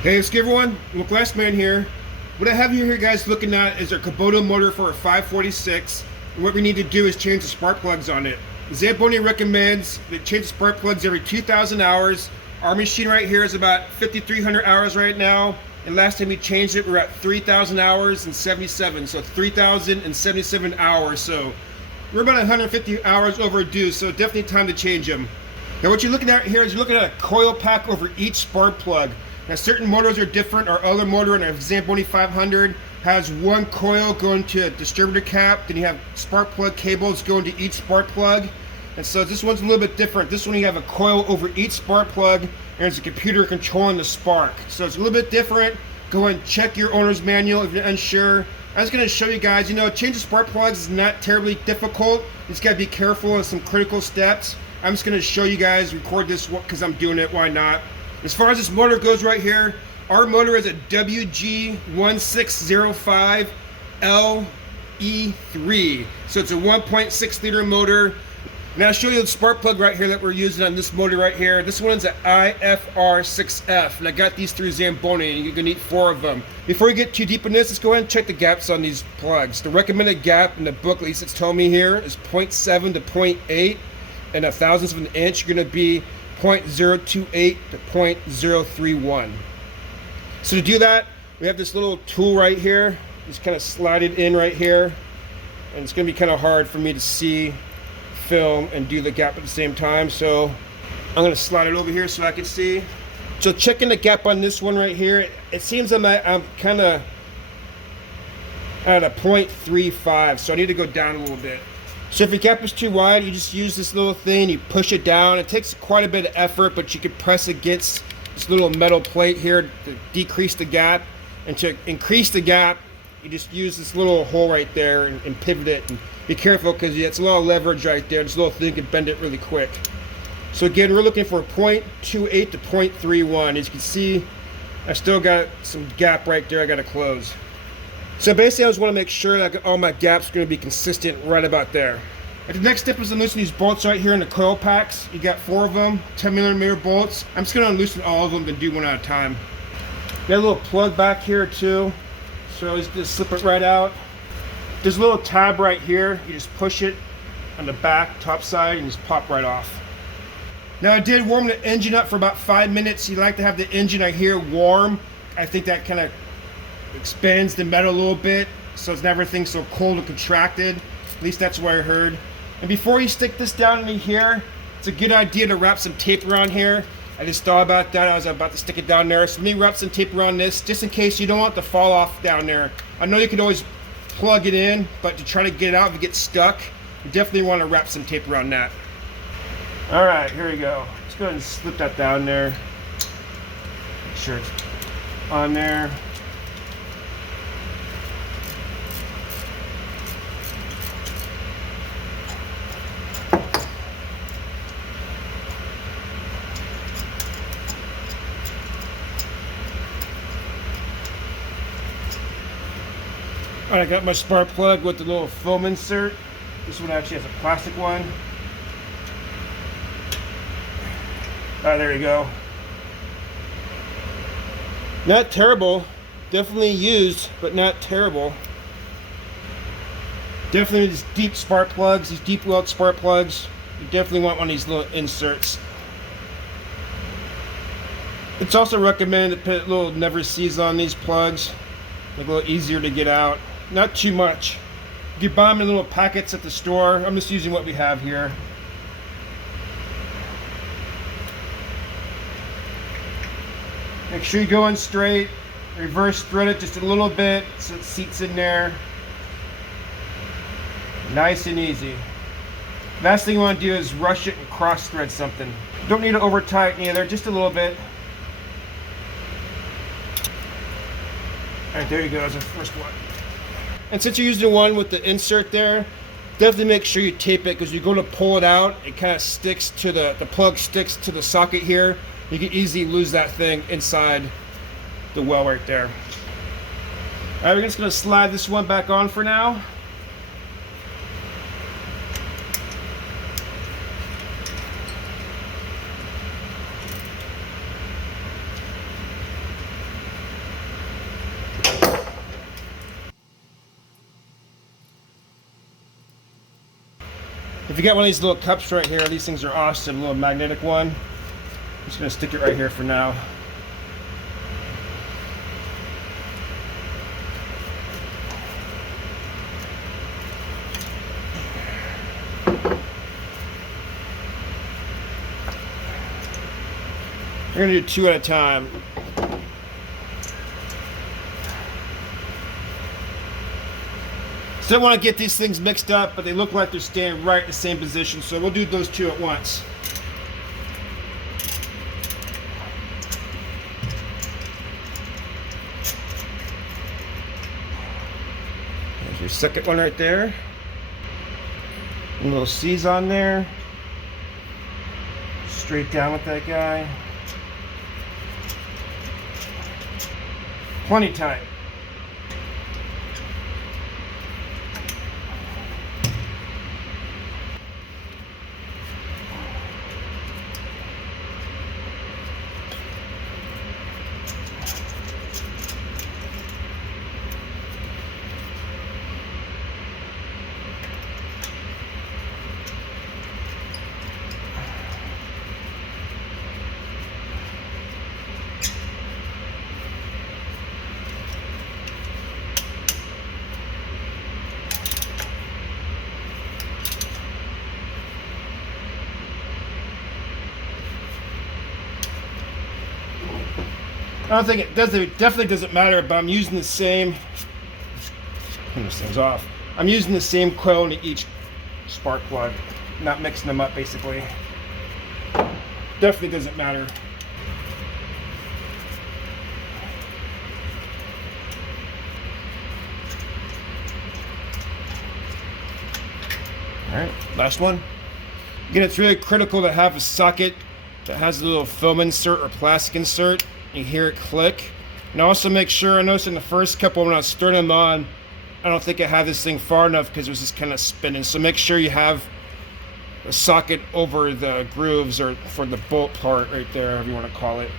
Hey, what's good everyone? Look, Last Man here. What I have you here guys looking at is our Kubota motor for a 546. And what we need to do is change the spark plugs on it. Zamboni recommends that change the spark plugs every 2,000 hours. Our machine right here is about 5,300 hours right now. And last time we changed it, we were at 3,000 hours and 77. So 3,077 hours. So we're about 150 hours overdue. So definitely time to change them. Now what you're looking at here is you're looking at a coil pack over each spark plug. Now certain motors are different. Our other motor in our Zamboni 500 has one coil going to a distributor cap. Then you have spark plug cables going to each spark plug. And so this one's a little bit different. This one you have a coil over each spark plug and there's a computer controlling the spark. So it's a little bit different. Go and check your owner's manual if you're unsure. I was going to show you guys, change the spark plugs is not terribly difficult. You just got to be careful on some critical steps. I'm just going to show you guys, record this because I'm doing it, why not? As far as this motor goes right here, our motor is a WG1605LE3. So it's a 1.6 liter motor. Now I'll show you the spark plug right here that we're using on this motor right here. This one's an IFR6F, and I got these through Zamboni, and you're gonna need 4 of them. Before you get too deep in this, let's go ahead and check the gaps on these plugs. The recommended gap in the book, at least it's telling me here, is 0.7 to 0.8, and a thousandth of an inch, you're gonna be 0.028 to 0.031. So to do that, we have this little tool right here. Just kind of slide it in right here. And it's going to be kind of hard for me to see, film, and do the gap at the same time. So I'm going to slide it over here so I can see. So checking the gap on this one right here, it seems I'm kind of at a 0.35. So I need to go down a little bit. So if your gap is too wide, you just use this little thing, you push it down. It takes quite a bit of effort, but you can press against this little metal plate here to decrease the gap. And to increase the gap, you just use this little hole right there and pivot it. And be careful because it's a lot of leverage right there. This little thing can bend it really quick. So again, we're looking for 0.28 to 0.31. As you can see, I still got some gap right there I got to close. So basically I just want to make sure that all my gaps are going to be consistent right about there. And the next step is to loosen these bolts right here in the coil packs. You got 4 of them, 10mm bolts. I'm just going to loosen all of them and do one at a time. Got a little plug back here too. So just slip it right out. There's a little tab right here. You just push it on the back, top side, and just pop right off. Now I did warm the engine up for about 5 minutes. You like to have the engine right here warm. I think that kind of expands the metal a little bit so it's never everything so cold and contracted. At least that's what I heard. And before you stick this down into here, it's a good idea to wrap some tape around here. I just thought about that. I was about to stick it down there. So let me wrap some tape around this just in case you don't want it to fall off down there. I know you can always plug it in, but to try to get it out if you get stuck, you definitely want to wrap some tape around that. All right, here we go. Let's go ahead and slip that down there. Make sure it's on there. Alright, I got my spark plug with the little foam insert. This one actually has a plastic one. Alright, there you go. Not terrible. Definitely used, but not terrible. Definitely these deep spark plugs, these deep weld spark plugs. You definitely want one of these little inserts. It's also recommended to put little never sees on these plugs. Make it a little easier to get out. Not too much. You buy them in little packets at the store. I'm just using what we have here. Make sure you go in straight. Reverse thread it just a little bit so it seats in there. Nice and easy. Last thing you want to do is rush it and cross thread something. Don't need to over tighten either, just a little bit. Alright, there you go, that's the first one. And since you're using the one with the insert there, definitely make sure you tape it because you go to pull it out, it kind of sticks to the plug sticks to the socket here. You can easily lose that thing inside the well right there. Alright, we're just going to slide this one back on for now. you got one of these little cups right here, these things are awesome. A little magnetic one. I'm just gonna stick it right here for now. We're gonna do 2 at a time. Still want to get these things mixed up, but they look like they're staying right in the same position, so we'll do those 2 at once. There's your second one right there. And little C's on there. Straight down with that guy. Plenty tight. I don't think it does. It definitely doesn't matter, but I'm using the same. Turn this thing's off. I'm using the same coil in each spark plug, not mixing them up basically. Definitely doesn't matter. All right, last one. Again, it's really critical to have a socket that has a little film insert or plastic insert. You hear it click. And also make sure, I noticed in the first couple when I was starting them on, I don't think I had this thing far enough because it was just kind of spinning. So make sure you have a socket over the grooves or for the bolt part right there, however you want to call it.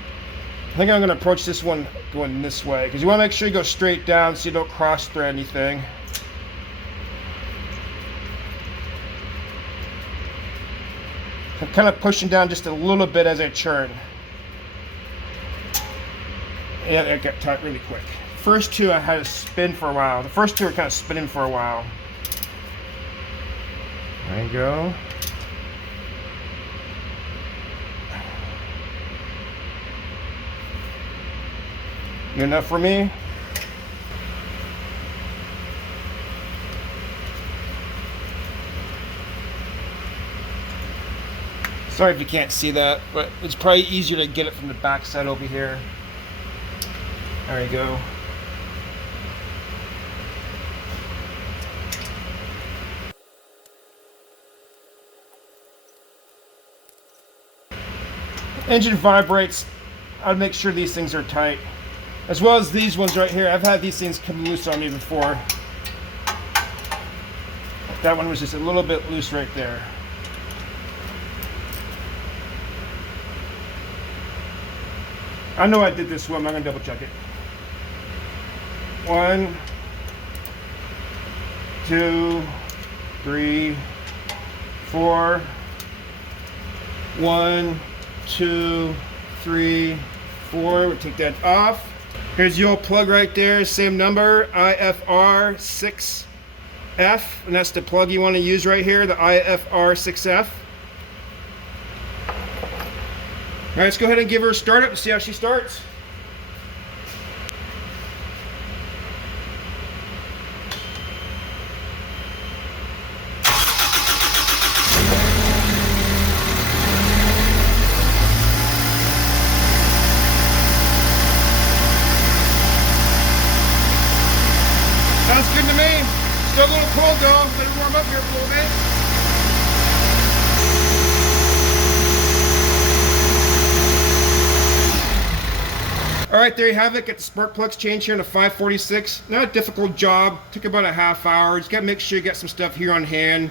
I think I'm going to approach this one going this way because you want to make sure you go straight down so you don't cross thread anything. I'm kind of pushing down just a little bit as I churn. Yeah, it got tight really quick. First 2 I had to spin for a while. The first 2 are kind of spinning for a while. There you go. Good enough for me? Sorry if you can't see that, but it's probably easier to get it from the back side over here. There you go. Engine vibrates. I'd make sure these things are tight. As well as these ones right here. I've had these things come loose on me before. That one was just a little bit loose right there. I know I did this one, I'm not gonna double check it. 1, 2, 3, 4. 1, 2, 3, 4. We'll take that off. Here's your old plug right there, same number, IFR6F, and that's the plug you want to use right here, the IFR6F. All right, let's go ahead and give her a start up and see how she starts. Sounds good to me. Still a little cold though. Let it warm up here for a little bit. All right, there you have it. Get the spark plugs changed here in a 546. Not a difficult job. Took about a half hour. Just got to make sure you got some stuff here on hand.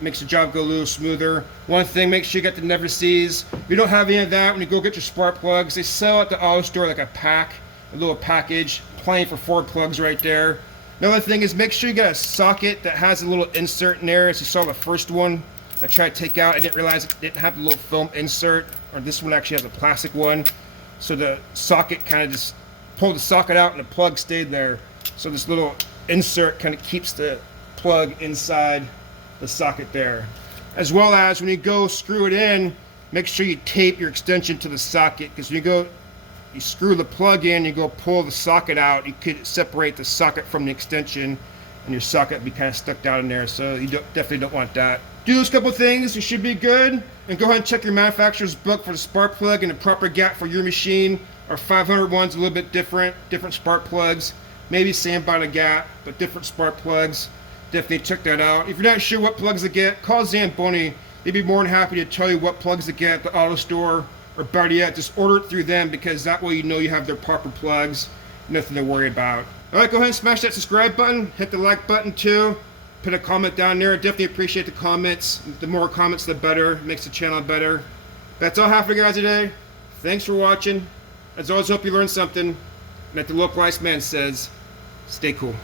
Makes the job go a little smoother. One thing, make sure you got the never sees. If you don't have any of that, when you go get your spark plugs, they sell at the auto store like a pack, a little package. Plenty for 4 plugs right there. Another thing is make sure you got a socket that has a little insert in there, as you saw the first one. I tried to take out. I didn't realize it didn't have the little film insert, or this one actually has a plastic one. So the socket kind of just pulled the socket out and the plug stayed there. So this little insert kind of keeps the plug inside the socket there. As well as when you go screw it in, make sure you tape your extension to the socket, because when you screw the plug in, you go pull the socket out, you could separate the socket from the extension, and your socket would be kind of stuck down in there. So you definitely don't want that. Do those couple things, you should be good. And go ahead and check your manufacturer's book for the spark plug and the proper gap for your machine. Our 500 one's a little bit different spark plugs. Maybe same by the gap, but different spark plugs. Definitely check that out. If you're not sure what plugs to get, call Zamboni. They'd be more than happy to tell you what plugs to get at the auto store, or better yet, just order it through them, because that way you know you have their proper plugs. Nothing to worry about. Alright, go ahead and smash that subscribe button. Hit the like button too. Put a comment down there. Definitely appreciate the comments. The more comments, the better. It makes the channel better. That's all I have for you guys today. Thanks for watching. As always, hope you learned something. And like the localized man says, stay cool.